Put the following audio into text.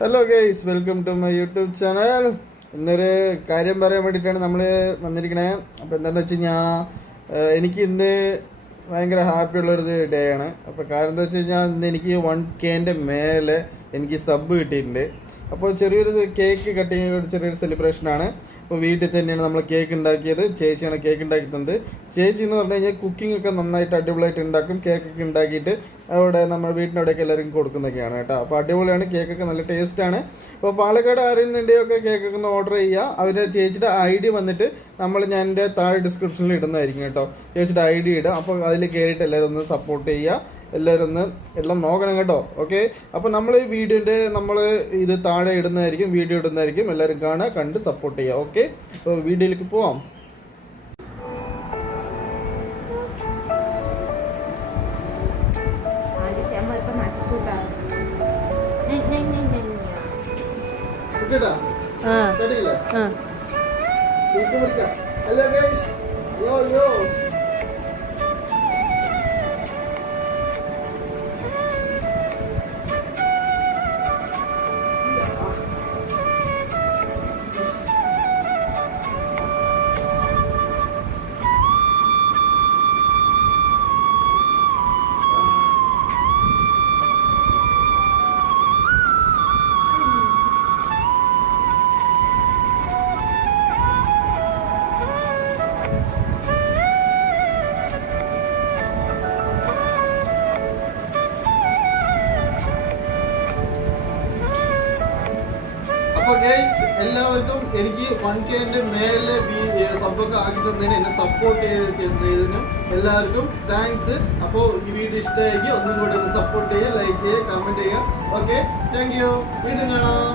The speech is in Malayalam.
Hello guys, welcome to my YouTube channel. ഇന്നൊരു കാര്യം പറയാൻ വേണ്ടിയിട്ടാണ് നമ്മൾ വന്നിരിക്കണേ. അപ്പോൾ എന്താണെന്ന് വെച്ച് കഴിഞ്ഞാൽ എനിക്ക് ഇന്ന് ഭയങ്കര ഹാപ്പി ഉള്ളൊരു ഡേ ആണ്. അപ്പോൾ കാരണം എന്താ വെച്ച് കഴിഞ്ഞാൽ ഇന്ന് എനിക്ക് 1K മേലെ എനിക്ക് സബ് കിട്ടിയിട്ടുണ്ട്. അപ്പോൾ ചെറിയൊരു കേക്ക് കട്ടിങ്, ചെറിയൊരു സെലിബ്രേഷനാണ്. അപ്പോൾ വീട്ടിൽ തന്നെയാണ് നമ്മൾ കേക്ക് ഉണ്ടാക്കിയത്. ചേച്ചിയാണ് കേക്ക് ഉണ്ടാക്കി തന്നത്. ചേച്ചി എന്ന് പറഞ്ഞു കഴിഞ്ഞാൽ കുക്കിംഗ് ഒക്കെ നന്നായിട്ട് അടിപൊളിയായിട്ട് ഉണ്ടാക്കും. കേക്കൊക്കെ ഉണ്ടാക്കിയിട്ട് അവിടെ നമ്മുടെ വീട്ടിനവിടെയൊക്കെ എല്ലാവർക്കും കൊടുക്കുന്നതൊക്കെയാണ് കേട്ടോ. അപ്പോൾ അടിപൊളിയാണ്, കേക്കൊക്കെ നല്ല ടേസ്റ്റാണ്. അപ്പോൾ പാലക്കാട് അറിയുന്നുണ്ടെയൊക്കെ കേക്കൊക്കെ ഒന്ന് ഓർഡർ ചെയ്യുക. അവരുടെ ചേച്ചിയുടെ ID വന്നിട്ട് ഞാൻ എൻ്റെ താഴെ ഡിസ്ക്രിപ്ഷനിൽ ഇടുന്നതായിരിക്കും കേട്ടോ. ചേച്ചിയുടെ ID ഇടുക. അപ്പോൾ അതിൽ കയറിയിട്ട് എല്ലാവരും ഒന്ന് സപ്പോർട്ട് ചെയ്യുക. എല്ലാവരും ഒന്ന് എല്ലാം നോക്കണം കേട്ടോ. ഓക്കെ, അപ്പോൾ നമ്മൾ ഈ വീഡിയോൻ്റെ ഇത് താഴെ ഇടുന്നതായിരിക്കും, വീഡിയോ ഇടുന്നതായിരിക്കും. എല്ലാവരും കാണുക, കണ്ട് സപ്പോർട്ട് ചെയ്യുക. ഓക്കെ, അപ്പോൾ വീഡിയോയിലേക്ക് പോവാം. ഹലോ ഗൈസ്, യോ യോ അപ്പോൾ ഗൈസ്, എല്ലാവർക്കും എനിക്ക് 1K മേലെ സംഭവം ആക്കി തന്നതിന്, എന്നെ സപ്പോർട്ട് ചെയ്തതിനും എല്ലാവർക്കും താങ്ക്സ്. അപ്പോൾ ഈ വീഡിയോ ഇഷ്ടമായിരിക്കും, ഒന്നും കൂടി ഒന്ന് സപ്പോർട്ട് ചെയ്യുക, ലൈക്ക് ചെയ്യുക, കമൻറ്റ് ചെയ്യുക. Okay, thank you. വീണ്ടും കാണാം.